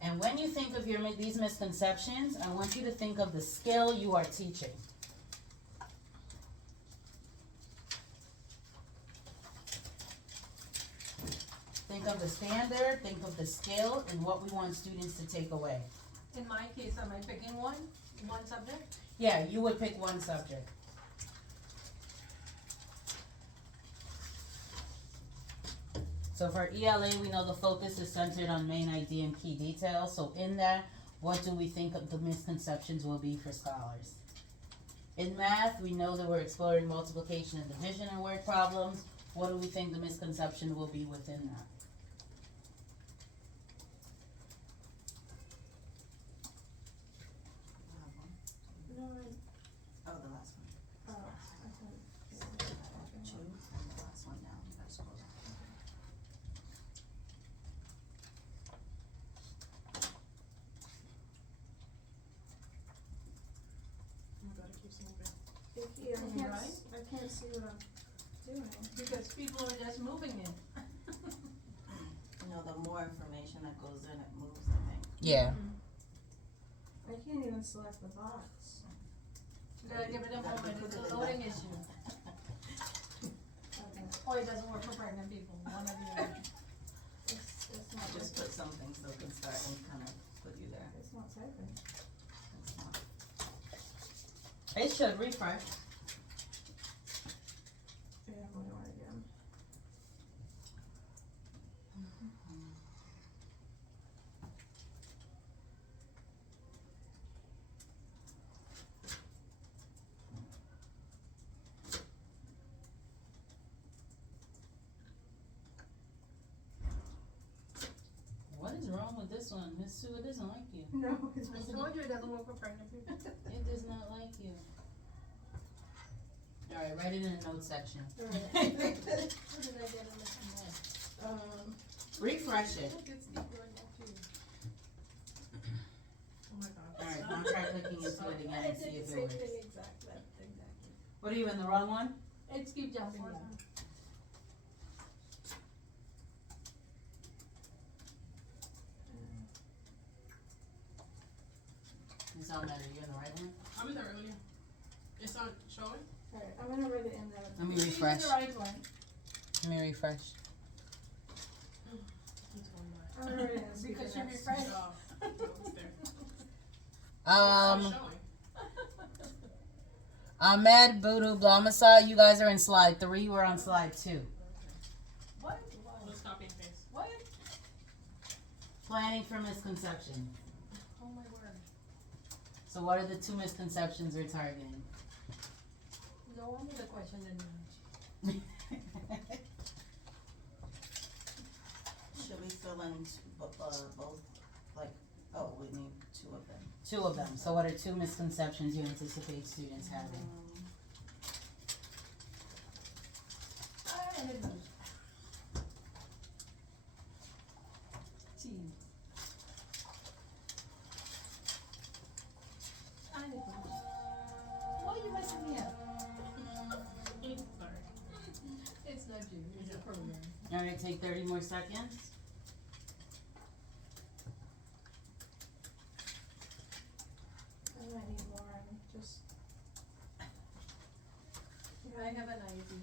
And when you think of these misconceptions, I want you to think of the skill you are teaching. Think of the standard, think of the skill, and what we want students to take away. In my case, am I picking one subject? Yeah, you would pick one subject. So for ELA, we know the focus is centered on main idea and key details. So in that, what do we think of the misconceptions will be for scholars? In math, we know that we're exploring multiplication and division and word problems. What do we think the misconception will be within that? No, Oh, the last one. I thought. Two, and the last one down. You gotta scroll down. Oh my god, it keeps moving. I can't see what I'm doing. Because people are just moving it. You know, the more information that goes in, it moves, I think. Yeah. I can't even select the box. You gotta give it a moment, it's a loading issue. Okay. Or it doesn't work for pregnant people, one or the other. It's not Just working. put something so it can start and kind of put you there. It's not typing. It's not. It should refresh. Yeah, I'm going on again. What is wrong with this one? Miss Sue, it doesn't like you. No, it's I told you it doesn't work for pregnant people. It does not like you. Alright, write it in the notes section. Alright. What did I get in this one? Refresh it. Look, it's deep going back to you. Oh my god. Alright, now try clicking into it again and see if it works. Exactly. What are you, in the wrong one? It's keep jumping down. It's all matter, you're in the right one? I was there earlier. It's not showing? Alright, I'm gonna write it in there. Let me She's refresh. the right one. Let me refresh. It's going back. I'm gonna write it in. Because she next. refreshed. Oh, it's there. It's Um, not showing. Ahmed, Budu, Blamasa, you guys are in slide 3, we're on slide 2. What? Let's copy and paste. What? Planning for misconception. Oh my word. So what are the 2 misconceptions we're targeting? No wonder the question didn't match. Should we fill in both, like, oh, we need 2 of them. 2 of them. So what are 2 misconceptions you anticipate students having? And it moves. Team. And it moves. Why are you messing me up? Sorry. It's not you, it's the program. Alright, take 30 more seconds. I might need more, I'm just. I have an idea.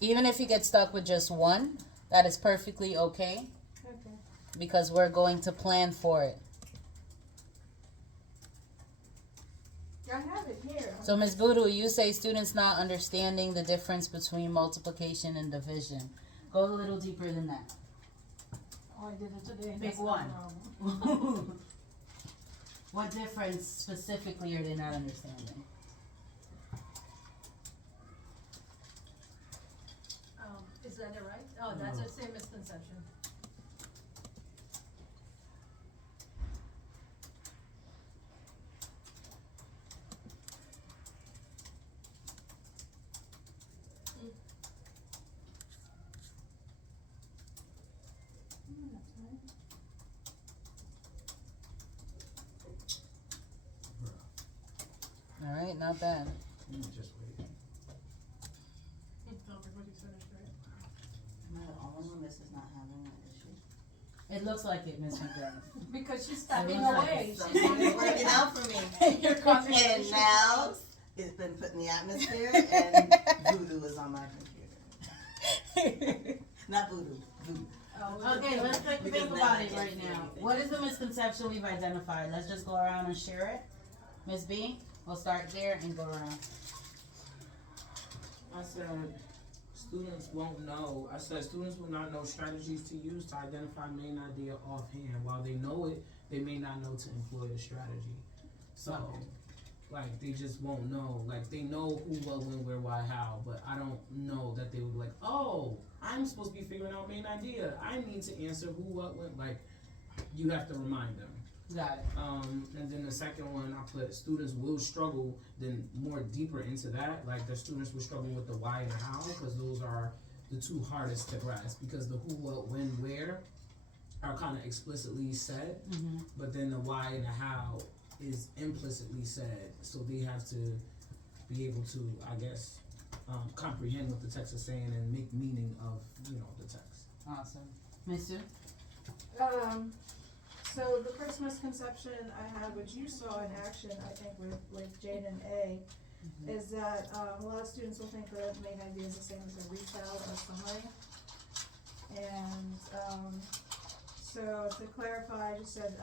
Even if you get stuck with just 1, that is perfectly okay Okay. because we're going to plan for it. I have it here. So Ms. Budu, you say students not understanding the difference between multiplication and division. Go a little deeper than that. Oh, I did it today. Pick That's not one. a problem. What difference specifically are they not understanding? Is that it right? Oh, that's the same misconception. That's fine. Alright, not bad. Just wait. Tell everybody's finished, right? Am I the only one this is not having that issue? It looks like it, Ms. McDermott. Because she's stepping looks like away. it. Something's working out for me. You're causing And now, it's been put in the atmosphere, and voodoo is on my computer. Not voodoo, voodoo. Okay, let's think Because now about I it can't right see now. anything. What is the misconception we've identified? Let's just go around and share it. Ms. B, we'll start there and go around. I said students won't know. I said students will not know strategies to use to identify main idea offhand. While they know it, they may not know to employ a strategy. So, like, they just won't know. Like, they know who, what, when, where, why, how, but I don't know that they would be like, oh, I'm supposed to be figuring out main idea. I need to answer who, what, when. Like, you have to remind them. Got it. And then the second one, I put students will struggle, then more deeper into that, like the students will struggle with the why and how, because those are the two hardest to grasp, because the who, what, when, where are kind of explicitly said, Mm-hmm. but then the why and the how is implicitly said, so they have to be able to, I guess, comprehend what the text is saying and make meaning of, the text. Awesome. Ms. Sue? So the first misconception I had, which you saw in action, I think with Jane and A, is that a lot of students will think that main idea is the same as a retell or summary. And so to clarify, I just said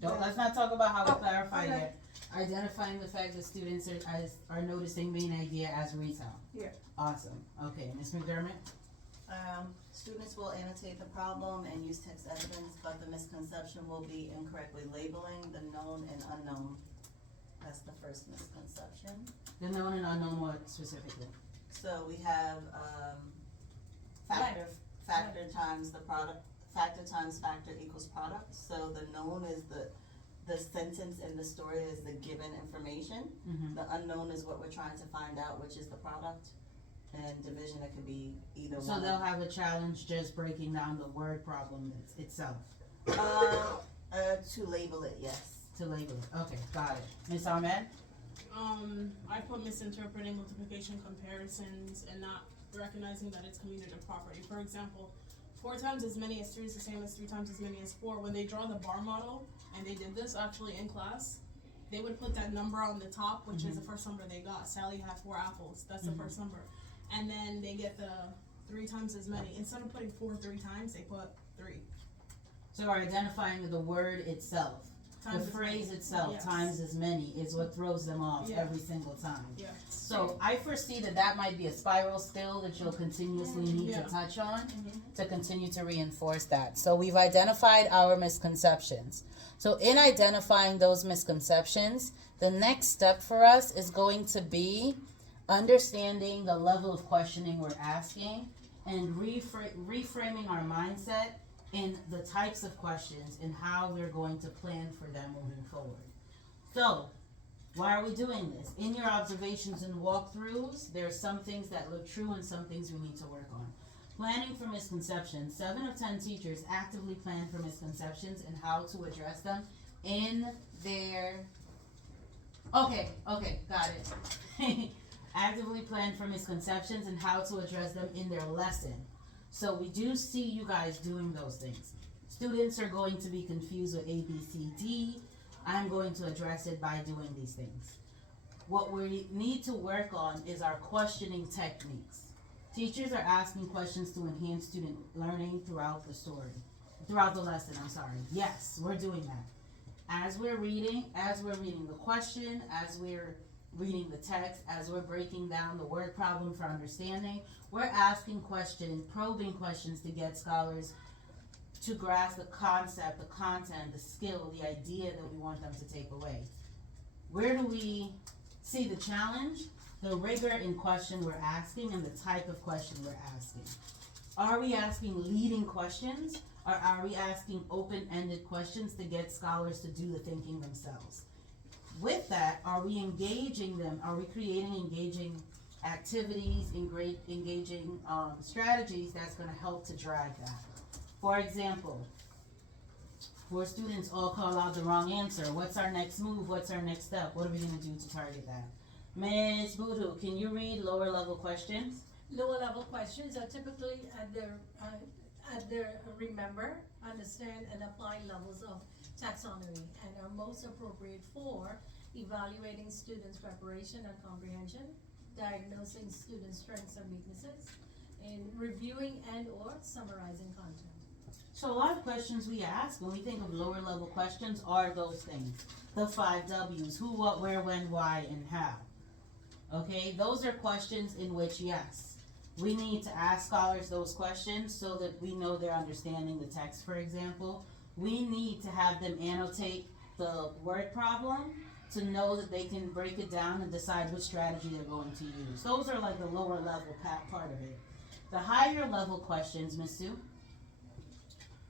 Let's not talk about how we Oh, clarify okay. it. Identifying the fact that students are noticing main idea as retail. Yeah. Awesome. Okay, Ms. McDermott? Students will annotate the problem and use text evidence, but the misconception will be incorrectly labeling the known and unknown. That's the first misconception. The known and unknown what specifically? So we have, factor times the product, factor times factor equals product. So the known is the sentence in the story is the given information. Mm-hmm. The unknown is what we're trying to find out, which is the product. And division, it could be either one. So they'll have a challenge just breaking down the word problem itself. To label it, yes. To label it. Okay, got it. Ms. Ahmed? I put misinterpreting multiplication comparisons and not recognizing that it's commutative property. For example, 4 times as many as 3 is the same as 3 times as many as 4. When they draw the bar model, and they did this actually in class, they would put that number on the top, which is the first number they got. Sally had 4 apples. That's the first number. And then they get the 3 times as many. Instead of putting 4 3 times, they put 3. So we're identifying the word itself. Times The as phrase many. itself, Yes. times as many, is what throws them off Yeah. every single time. Yeah. So I foresee that might be a spiral still that you'll continuously need Yeah. to touch on Mhm. to continue to reinforce that. So we've identified our misconceptions. So in identifying those misconceptions, the next step for us is going to be understanding the level of questioning we're asking and reframing our mindset in the types of questions and how we're going to plan for them moving forward. So, why are we doing this? In your observations and walkthroughs, there are some things that look true and some things we need to work on. Planning for misconceptions. 7 of 10 teachers actively plan for misconceptions and how to address them in their... Okay, got it. Actively plan for misconceptions and how to address them in their lesson. So we do see you guys doing those things. Students are going to be confused with A, B, C, D. I'm going to address it by doing these things. What we need to work on is our questioning techniques. Teachers are asking questions to enhance student learning throughout the lesson, Yes, we're doing that. As we're reading the question, as we're reading the text, as we're breaking down the word problem for understanding, we're asking questions, probing questions to get scholars to grasp the concept, the content, the skill, the idea that we want them to take away. Where do we see the challenge? The rigor in question we're asking and the type of question we're asking. Are we asking leading questions, or are we asking open-ended questions to get scholars to do the thinking themselves? With that, are we engaging them? Are we creating engaging activities, engaging strategies that's going to help to drive that? For example, 4 students all call out the wrong answer. What's our next move? What's our next step? What are we going to do to target that? Ms. Boodoo, can you read lower level questions? Lower level questions are typically at their at their, remember, understand and apply levels of taxonomy and are most appropriate for evaluating students' preparation and comprehension, diagnosing students' strengths and weaknesses, in reviewing and or summarizing content. So a lot of questions we ask when we think of lower level questions are those things. The 5 W's, who, what, where, when, why, and how. Okay, those are questions in which, yes, we need to ask scholars those questions so that we know they're understanding the text, for example. We need to have them annotate the word problem to know that they can break it down and decide which strategy they're going to use. Those are like the lower level part of it. The higher level questions, Ms. Sue?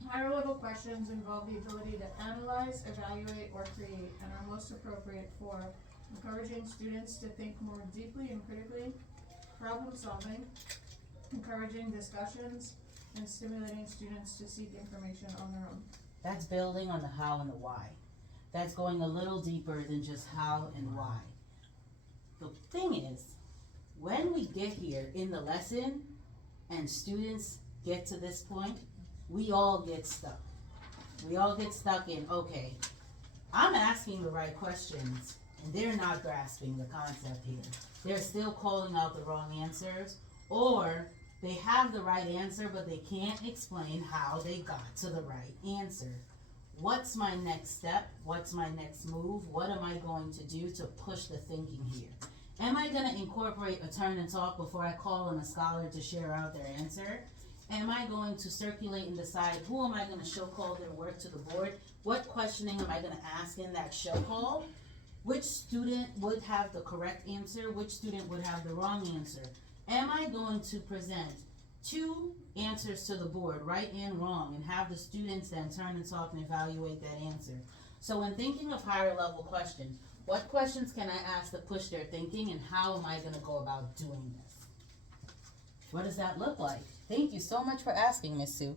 Higher level questions involve the ability to analyze, evaluate, or create, and are most appropriate for encouraging students to think more deeply and critically, problem solving, encouraging discussions, and stimulating students to seek information on their own. That's building on the how and the why. That's going a little deeper than just how and why. The thing is, when we get here in the lesson and students get to this point, we all get stuck. We all get stuck in, okay, I'm asking the right questions and they're not grasping the concept here. They're still calling out the wrong answers, or they have the right answer but they can't explain how they got to the right answer. What's my next step? What's my next move? What am I going to do to push the thinking here? Am I going to incorporate a turn and talk before I call on a scholar to share out their answer? Am I going to circulate and decide who am I going to show call their work to the board? What questioning am I going to ask in that show call? Which student would have the correct answer? Which student would have the wrong answer? Am I going to present 2 answers to the board, right and wrong, and have the students then turn and talk and evaluate that answer? So when thinking of higher level questions, what questions can I ask to push their thinking, and how am I going to go about doing this? What does that look like? Thank you so much for asking, Miss Sue.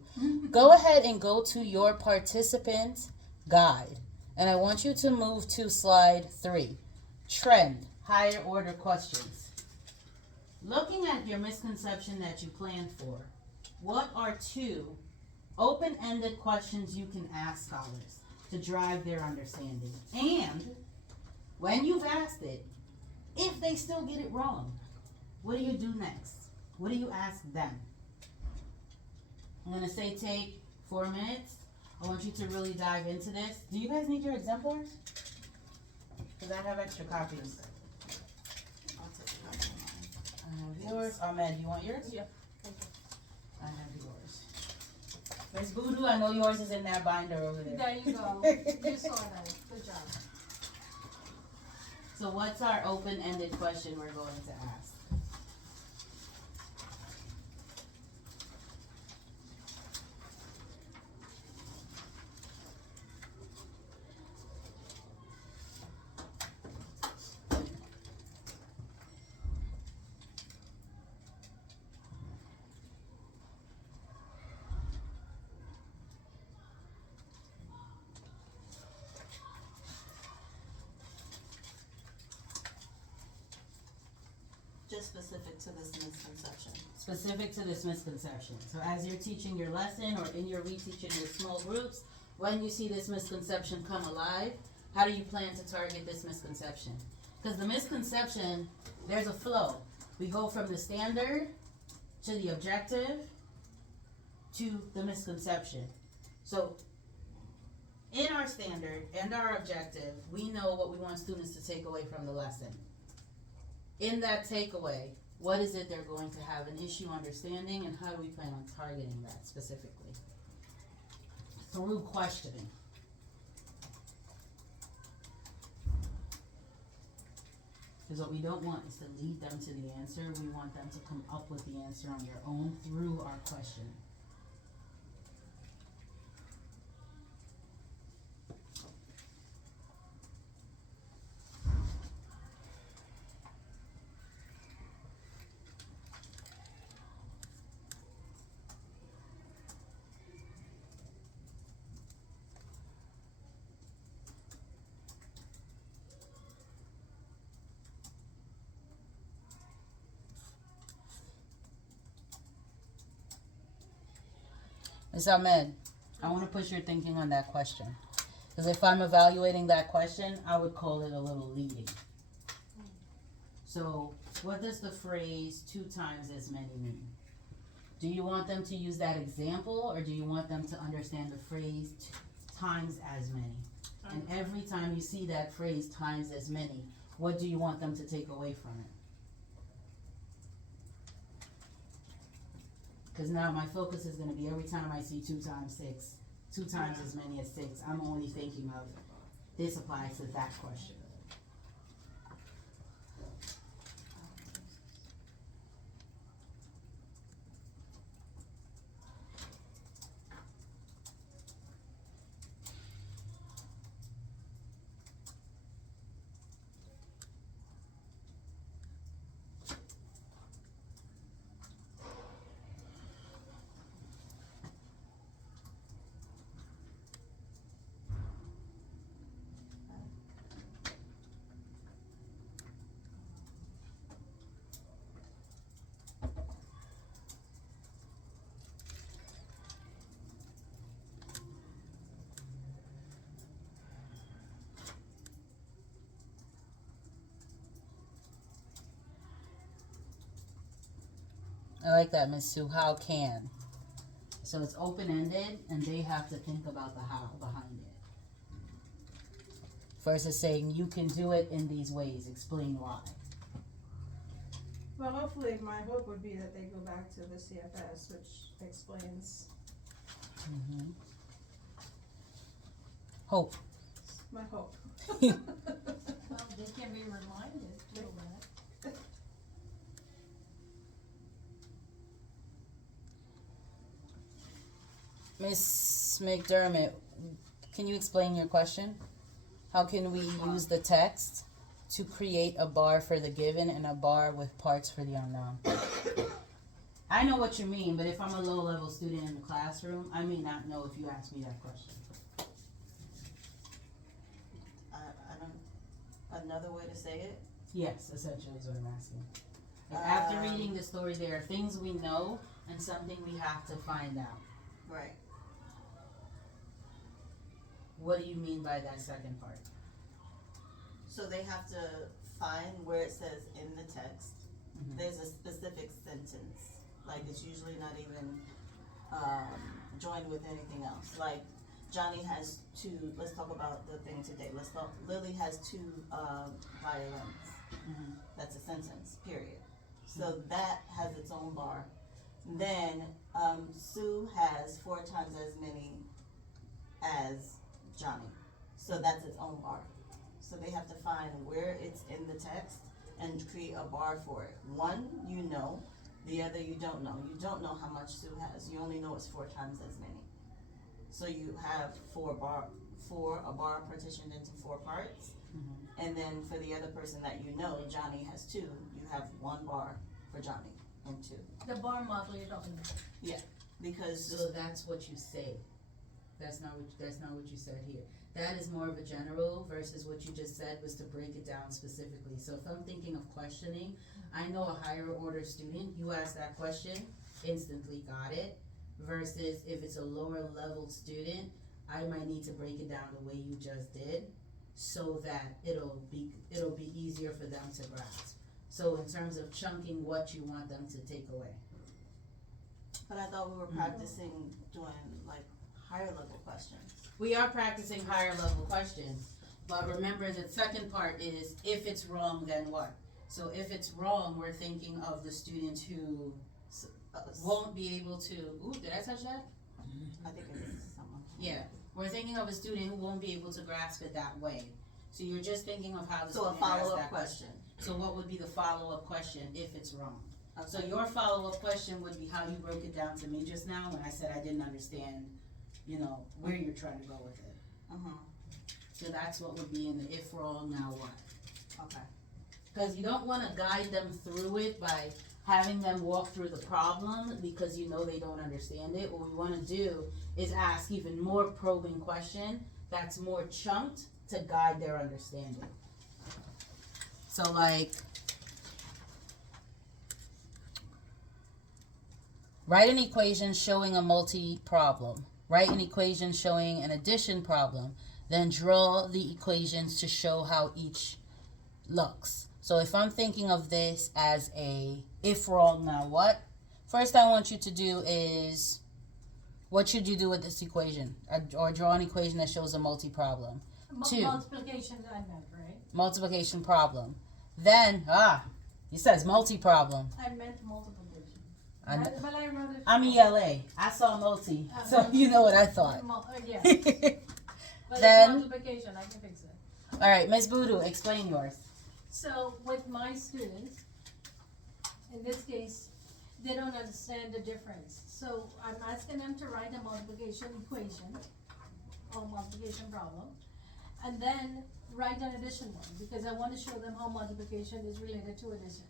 Go ahead and go to your participant guide. And I want you to move to slide 3. Trend, higher order questions. Looking at your misconception that you planned for, what are 2 open-ended questions you can ask scholars to drive their understanding? And when you've asked it, if they still get it wrong, what do you do next? What do you ask them? I'm going to say take 4 minutes. I want you to really dive into this. Do you guys need your exemplars? Because I have extra copies. I'll take a copy of mine. I have yours. Ahmed, you want yours? Yeah. I have yours. Miss Voodoo, I know yours is in that binder over there. There you go. You saw that. Good job. So what's our open-ended question we're going to ask? Just specific to this misconception. Specific to this misconception. So as you're teaching your lesson or in your reteaching with small groups, when you see this misconception come alive, how do you plan to target this misconception? Because the misconception, there's a flow. We go from the standard to the objective to the misconception. So in our standard and our objective, we know what we want students to take away from the lesson. In that takeaway, what is it they're going to have an issue understanding, and how do we plan on targeting that specifically? Through questioning. Because what we don't want is to lead them to the answer. We want them to come up with the answer on their own through our questioning. Ms. Ahmed, I wanna push your thinking on that question. Cause if I'm evaluating that question, I would call it a little leading. So, what does the phrase 2 times as many mean? Do you want them to use that example, or do you want them to understand the phrase times as many? And every time you see that phrase times as many, what do you want them to take away from it? Cause now my focus is gonna be every time I see 2 times 6, 2 times as many as 6, I'm only thinking of this applies to that question. I like that, Miss Sue. How can? So it's open-ended, and they have to think about the how behind it. Versus saying, you can do it in these ways, explain why. Well, hopefully, my hope would be that they go back to the CFS, which explains Mm-hmm. Hope. my hope. Well, they can be reminded too, right? Miss McDermott, can you explain your question? How can we use the text to create a bar for the given and a bar with parts for the unknown? I know what you mean, but if I'm a low-level student in the classroom, I may not know if you ask me that question. I don't, another way to say it? Yes, essentially is what I'm asking. Like, after reading the story, there are things we know and something we have to find out. Right. What do you mean by that second part? So they have to find where it says in the text, Mhm. there's a specific sentence. Like, it's usually not even joined with anything else. Like, Johnny has 2, let's talk about the thing today. Lily has 2 violins. Mhm. That's a sentence, period. So that has its own bar. Then Sue has 4 times as many as Johnny. So that's its own bar. So they have to find where it's in the text and create a bar for it. One, you know, the other you don't know. You don't know how much Sue has. You only know it's 4 times as many. So you have a bar partitioned into 4 parts. Mhm. And then for the other person that you know, Johnny has 2, you have 1 bar for Johnny and 2. The bar model you're talking about. Because So that's what you say. That's not what you said here. That is more of a general versus what you just said was to break it down specifically. So if I'm thinking of questioning, I know a higher order student, you ask that question, instantly got it. Versus if it's a lower level student, I might need to break it down the way you just did, so that it'll be easier for them to grasp. So in terms of chunking what you want them to take away. but I thought we were practicing doing like higher level questions. We are practicing higher level questions, but remember the second part is if it's wrong, then what? So if it's wrong, we're thinking of the students who won't be able to, ooh, did I touch that? I think it's someone. Yeah, we're thinking of a student who won't be able to grasp it that way. So you're just thinking of how the So a student asked follow-up that question. So what would be the follow-up question if it's wrong? So your follow-up question would be how you broke it down to me just now when I said I didn't understand, where you're trying to go with it. So that's what would be in the if wrong, now what? Okay. Because you don't want to guide them through it by having them walk through the problem because you know they don't understand it. What we want to do is ask even more probing question that's more chunked to guide their understanding. So like, Write an equation showing a multi-problem. Write an equation showing an addition problem. Then draw the equations to show how each looks. So if I'm thinking of this as a if wrong now what, first I want you to do is, what should you do with this equation? Or draw an equation that shows a multi-problem. Two. Multiplication I meant, right? Multiplication problem. Then, he says multi-problem. I meant multiplication. I'm, But I wrote it. I'm ELA. I saw multi. So you know what I thought. Yeah, but Then- it's multiplication, I can fix it. All right, Ms. Voodoo, explain yours. So with my students, in this case, they don't understand the difference. So I'm asking them to write a multiplication equation or multiplication problem, and then write an addition one, because I want to show them how multiplication is related to addition,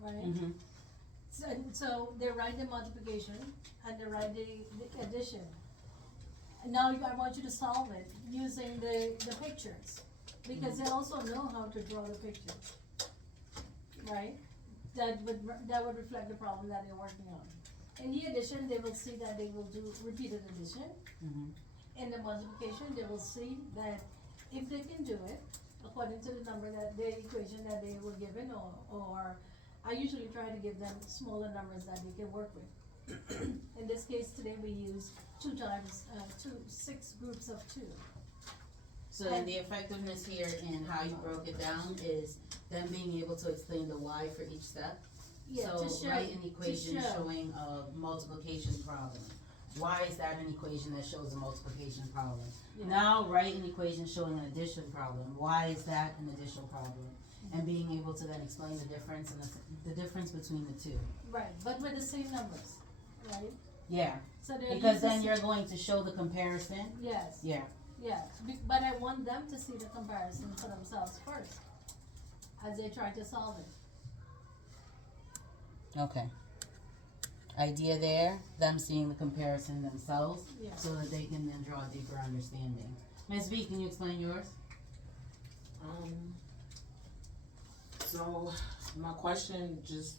right? Mm-hmm. So they write the multiplication and they write the addition. And now I want you to solve it using the pictures, because they also know how to draw the pictures, right? That would reflect the problem that they're working on. In the addition, they will see that they will do repeated addition. Mm-hmm. In the multiplication, they will see that if they can do it according to the number that the equation that they were given, or I usually try to give them smaller numbers that they can work with. In this case today, we use 6 groups of 2. So then the effectiveness here in how you broke it down is them being able to explain the why for each step. Yeah, So to show, write an equation to show. showing a multiplication problem. Why is that an equation that shows a multiplication problem? Yeah. Now write an equation showing an addition problem. Why is that an addition problem? And being able to then explain the difference and the difference between the two. Right, but with the same numbers, right? Yeah, So they're because then using- you're going to show the comparison. Yes, Yeah. yeah, but I want them to see the comparison for themselves first, as they try to solve it. Okay. Idea there, them seeing the comparison themselves, Yeah. so that they can then draw a deeper understanding. Ms. B, can you explain yours? So my question just,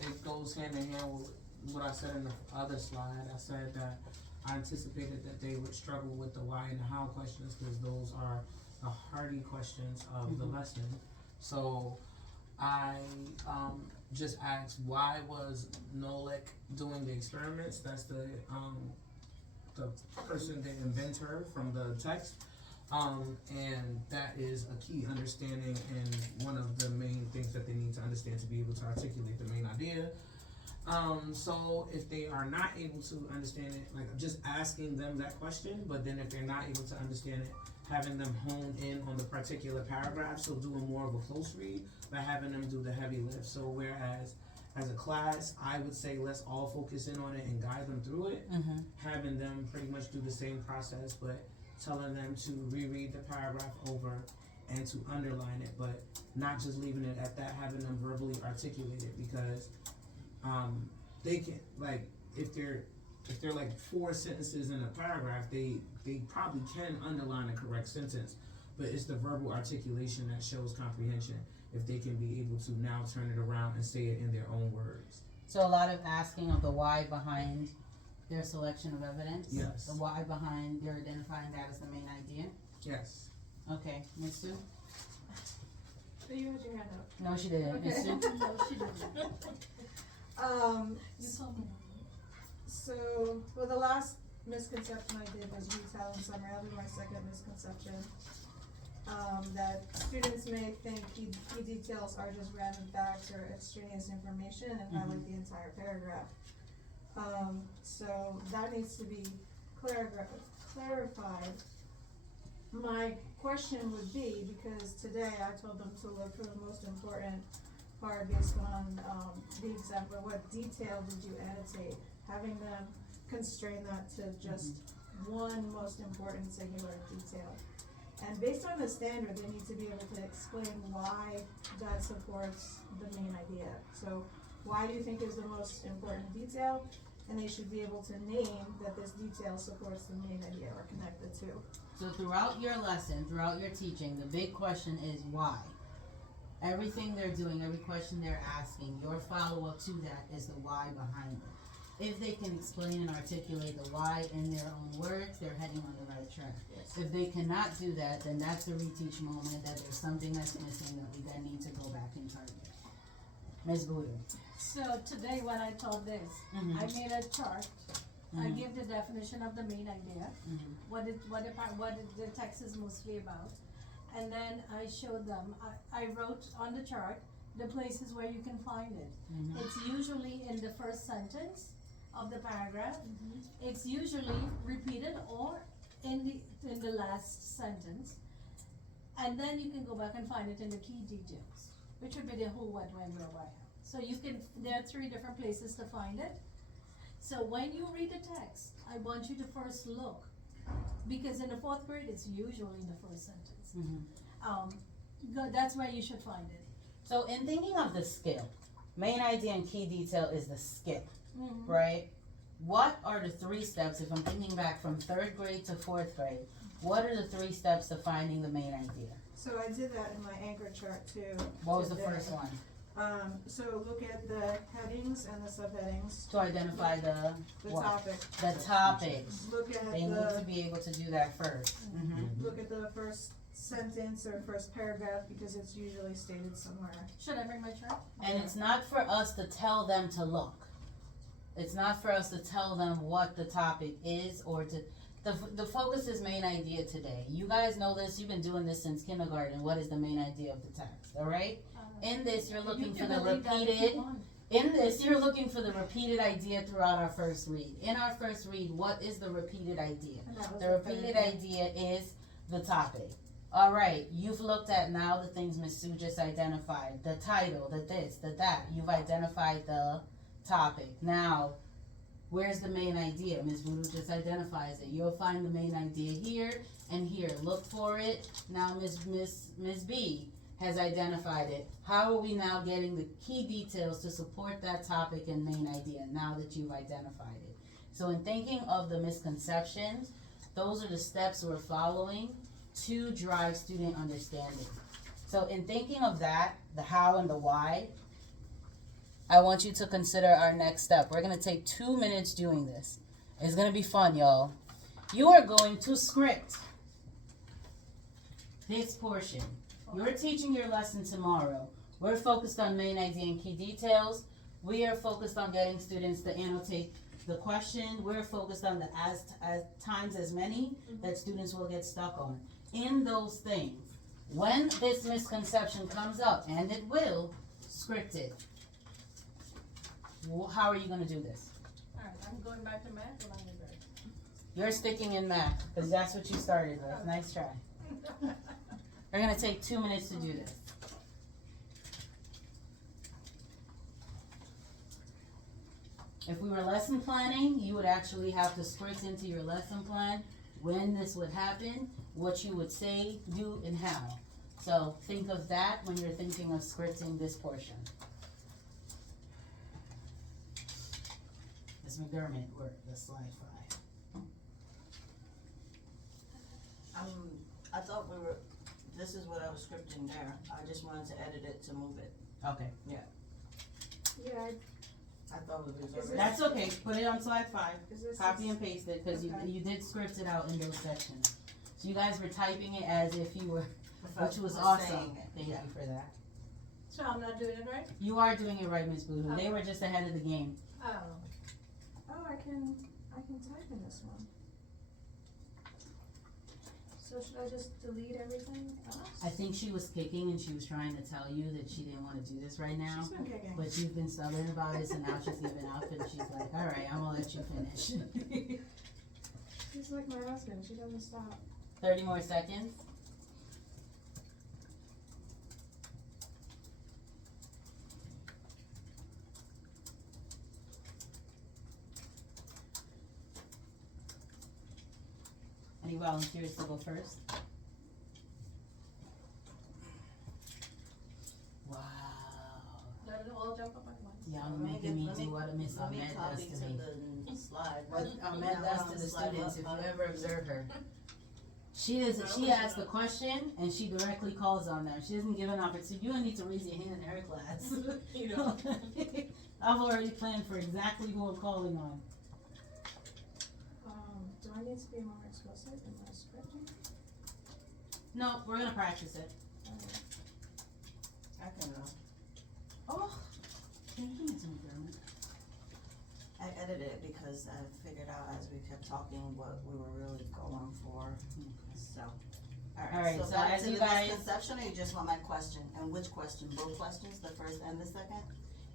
it goes hand in hand with what I said in the other slide. I said that I anticipated that they would struggle with the why and the how questions, because those are the hardy questions of the lesson. So I just asked, why was Nolik doing the experiments? That's the person, the inventor from the text. And that is a key understanding and one of the main things that they need to understand to be able to articulate the main idea. So if they are not able to understand it, like just asking them that question, but then if they're not able to understand it, having them hone in on the particular paragraph, so doing more of a close read, by having them do the heavy lift. So whereas as a class, I would say let's all focus in on it and guide them through it, Mm-hmm. having them pretty much do the same process, but telling them to reread the paragraph over and to underline it, but not just leaving it at that, having them verbally articulate it, because they can, like, if they're like 4 sentences in a paragraph, they probably can underline the correct sentence, but it's the verbal articulation that shows comprehension, if they can be able to now turn it around and say it in their own words. So a lot of asking of the why behind their selection of evidence? Yes. The why behind their identifying that as the main idea? Yes. Okay, Ms. Sue? You had your hand up. No, she didn't. Ms. Sue? No, she didn't. You told me. So, well, the last misconception I did was retell and summary. I'll do my second misconception. That students may think key details are just random facts or extraneous information and highlight the entire paragraph. So that needs to be clarified. My question would be, because today I told them to look for the most important part based on the example, what detail did you annotate? Having them constrain that to just one most important singular detail. And based on the standard, they need to be able to explain why that supports the main idea. So why do you think is the most important detail? And they should be able to name that this detail supports the main idea or connect the two. So throughout your lesson, throughout your teaching, the big question is why. Everything they're doing, every question they're asking, your follow-up to that is the why behind it. if they can explain and articulate the why in their own words, they're heading on the right track. If they cannot do that, then that's the reteach moment, that there's something that's missing that we then need to go back and target. Ms. Voodoo. So today when I taught this, I made a chart. I gave the definition of the main idea, what the text is mostly about. And then I showed them, I wrote on the chart the places where you can find it. It's usually in the first sentence of the paragraph. It's usually repeated or in the last sentence. And then you can go back and find it in the key details, which would be the whole Web Wire. So you can, there are 3 different places to find it. So when you read the text, I want you to first look, because in the 4th grade, it's usually in the first sentence. That's where you should find it. So in thinking of the skill, main idea and key detail is the skill, right? What are the 3 steps, if I'm thinking back from 3rd grade to 4th grade, what are the 3 steps to finding the main idea? So I did that in my anchor chart too. What was the today. first one? So look at the headings and the subheadings, To identify the what? topic. The topic. Look at They need to be able to do that first. look at the first sentence or first paragraph, because it's usually stated somewhere. Should I bring my chart? And it's not for us to tell them to look. It's not for us to tell them what the topic is or to, the focus is main idea today. You guys know this, you've been doing this since kindergarten. What is the main idea of the text, alright? In this, you're looking for the repeated, you're looking for the repeated idea throughout our first read. In our first read, what is the repeated idea? The repeated idea is the topic. Alright, you've looked at now the things Ms. Sue just identified. The title, the this, the that. You've identified the topic. Now, where's the main idea? Ms. Voodoo just identifies it. You'll find the main idea here and here. Look for it. Now Ms. B has identified it. How are we now getting the key details to support that topic and main idea now that you've identified it? So in thinking of the misconceptions, those are the steps we're following to drive student understanding. So in thinking of that, the how and the why, I want you to consider our next step. We're gonna take 2 minutes doing this. It's gonna be fun, y'all. You are going to script this portion. You're teaching your lesson tomorrow. We're focused on main idea and key details. We are focused on getting students to annotate the question. We're focused on the as times as many that students will get stuck on. In those things, when this misconception comes up, and it will, script it. How are you gonna do this? Alright, I'm going back to math when I'm in bed. You're sticking in math, because that's what you started with. Nice try. We're gonna take 2 minutes to do this. If we were lesson planning, you would actually have to script into your lesson plan when this would happen, what you would say, do, and how. So think of that when you're thinking of scripting this portion. Ms. McDermott, we're the slide 5. I thought this is what I was scripting there. I just wanted to edit it to move it. Okay. Yeah, I thought it was Is already. it- That's okay, put it on slide 5. is this? Copy and paste it, cause Okay. you did script it out in those sections. So you guys were typing it as if you were, I which was was awesome. saying it, Thank yeah. you for that. So I'm not doing it right? You are doing it right, Ms. Voodoo. They were just ahead of the game. Oh. Oh, I can type in this one. So should I just delete everything else? I think she was kicking and she was trying to tell you that she didn't wanna do this right now. She's been kicking. But you've been stubborn about it, so now she's giving up and she's like, alright, I'm gonna let you finish. She's like my husband, she doesn't stop. 30 more seconds. Any volunteers to go first? Wow. Let it all jump up at once. Y'all Let me making me get- do what Miss Let me Ahmed copy does to to me. the slide. What Ahmed Now does on to the slide students, if up, you ever observe her. She asks the question and she directly calls on them. She doesn't give an opportunity. You don't need to raise your hand in her class. You know. I've already planned for exactly who I'm calling on. Do I need to be more explicit in my scripting? No, we're gonna practice it. I can, Oh, can you give me some German? I edited it because I figured out as we kept talking what we were really going for, so. Alright, So so back as to you the guys- misconception, or you just want my question? And which question? Both questions, the first and the second?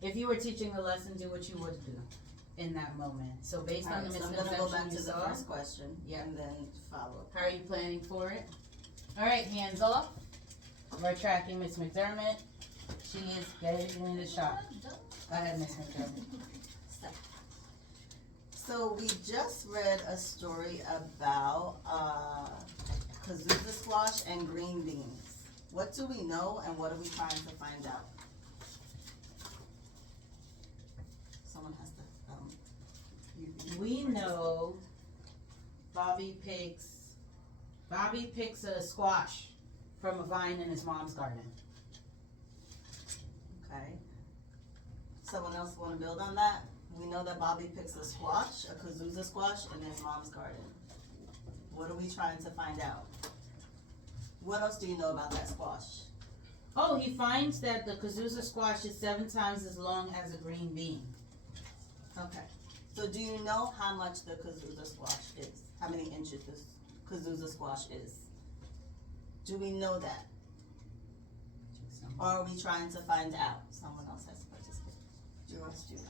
If you were teaching the lesson, do what you would do in that moment. So based on the Alright, so I'm gonna go back misconception you to the saw, first question, Yeah. and then follow up. how are you planning for it? Alright, hands off. We're tracking Miss McDermott. She is getting the shot. Go ahead, Miss McDermott. So we just read a story about, Kazuza squash and green beans. What do we know and what are we trying to find out? Someone has to, We know Bobby picks a squash from a vine in his mom's garden. Okay. Someone else wanna build on that? We know that Bobby picks a squash, a Kazuza squash, in his mom's garden. What are we trying to find out? What else do you know about that squash? Oh, he finds that the Kazuza squash is 7 times as long as a green bean. Okay. So do you know how much the Kazuza squash is? How many inches this Kazuza squash is? Do we know that? Or are we trying to find out? Someone else has to participate. Your students.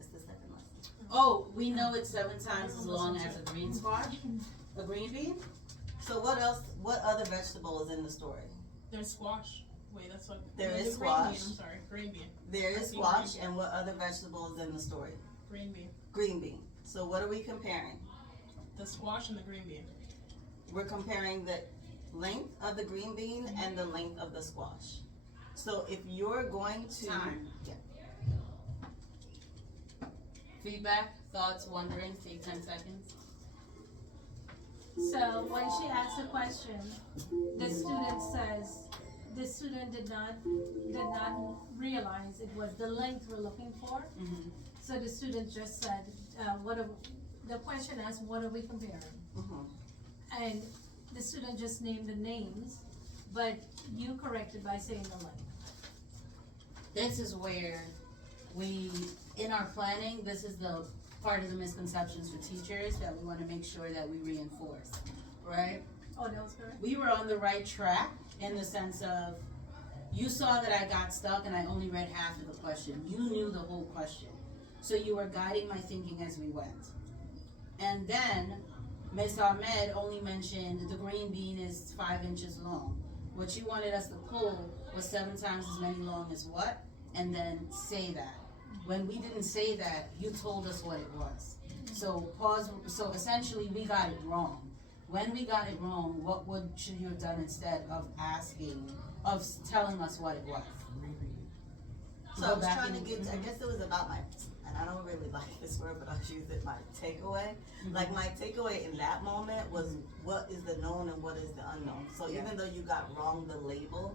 It's the second lesson. Oh, we know it's 7 times as long as a green squash, a green bean. So what else, what other vegetable is in the story? There's squash. Wait, that's what. There no, is the green bean, squash. I'm sorry, green bean. There is I see squash, green bean. and what other vegetable is in the story? Green bean. Green bean. So what are we comparing? The squash and the green bean. We're comparing the length of the green bean and the length of the squash. So if you're going to. Time. Yeah. Feedback, thoughts, wondering, take 10 seconds. So when she asks a question, the student did not realize it was the length we're looking for. Mm-hmm. So the student just said, the question asked, what are we comparing? Mm-hmm. And the student just named the names, but you corrected by saying the length. This is where we, in our planning, this is the part of the misconceptions for teachers that we want to make sure that we reinforce, right? Oh, that was correct? We were on the right track in the sense of, you saw that I got stuck and I only read half of the question. You knew the whole question. So you were guiding my thinking as we went. And then, Ms. Ahmed only mentioned the green bean is 5 inches long. What you wanted us to pull was 7 times as many long as what? And then say that. When we didn't say that, you told us what it was. So so essentially we got it wrong. When we got it wrong, should you have done instead of telling us what it was? So I Go was back trying to and- get, I guess it was about my, and I don't really like this word, but I'll use it, my takeaway. Like my takeaway in that moment was what is the known and what is the unknown. So Yeah. even though you got wrong the label,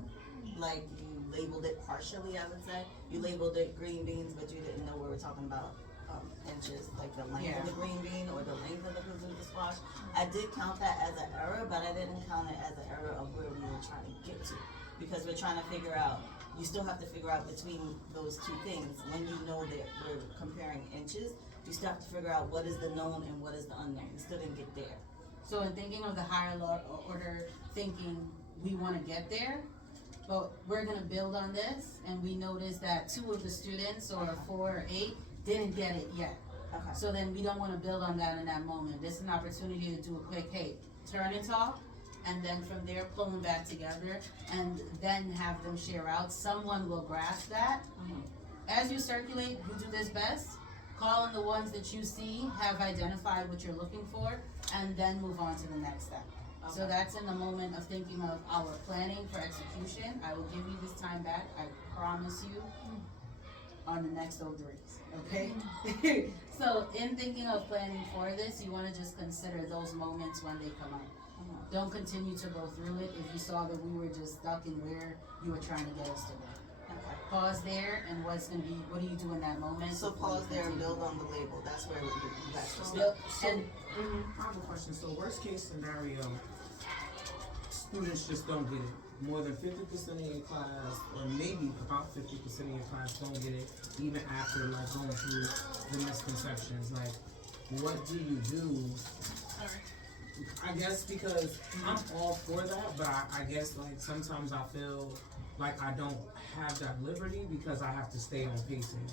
like you labeled it partially, I would say. You labeled it green beans, but you didn't know we were talking about inches, like the length Yeah. of the green bean or the length of the Kazuza squash. I did count that as an error, but I didn't count it as an error of where we were trying to get to. Because we're trying to figure out, you still have to figure out between those two things, when you know that we're comparing inches, you still have to figure out what is the known and what is the unknown. We still didn't get there. So in thinking of the higher order thinking, we want to get there, but we're going to build on this, and we noticed that 2 of the students, or 4 or 8, didn't get it yet. Okay. So then we don't want to build on that in that moment. This is an opportunity to do a quick, hey, turn and talk, and then from there pull them back together, and then have them share out. Someone will grasp that. Mhm. As you circulate, who do this best, call on the ones that you see have identified what you're looking for, and then move on to the next step. So Okay. that's in the moment of thinking of our planning for execution. I will give you this time back, I promise you, on the next 03s, okay? So in thinking of planning for this, you wanna just consider those moments when they come up. Mhm. Don't continue to go through it if you saw that we were just stuck in where you were trying to get us to go. Okay. pause there, and what do you do in that moment? So before you pause there and continue? build on the label, that's where you guys will Build- start. and I have a question. So worst case scenario, students just don't get it. More than 50% of your class, or maybe about 50% of your class don't get it, even after like going through the misconceptions. Like, what do you do? Sorry. I guess because I'm all for that, but I guess like sometimes I feel like I don't have that liberty because I have to stay on pacing.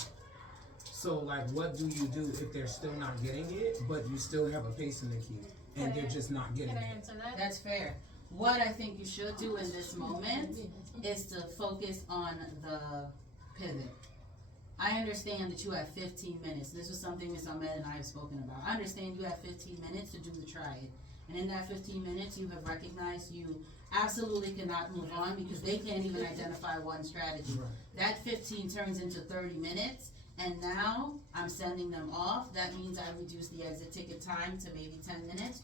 So like, what do you do if they're still not getting it, but you still have a pacing to keep, and they're just not getting Can I it? answer that? That's fair. What I think you should do in this moment is to focus on the pivot. I understand that you have 15 minutes. This was something Ms. Ahmed and I have spoken about. I understand you have 15 minutes to do the try it. And in that 15 minutes, you have recognized you absolutely cannot move on because they can't even identify one strategy. Right. That 15 turns into 30 minutes, and now I'm sending them off. That means I reduce the exit ticket time to maybe 10 minutes.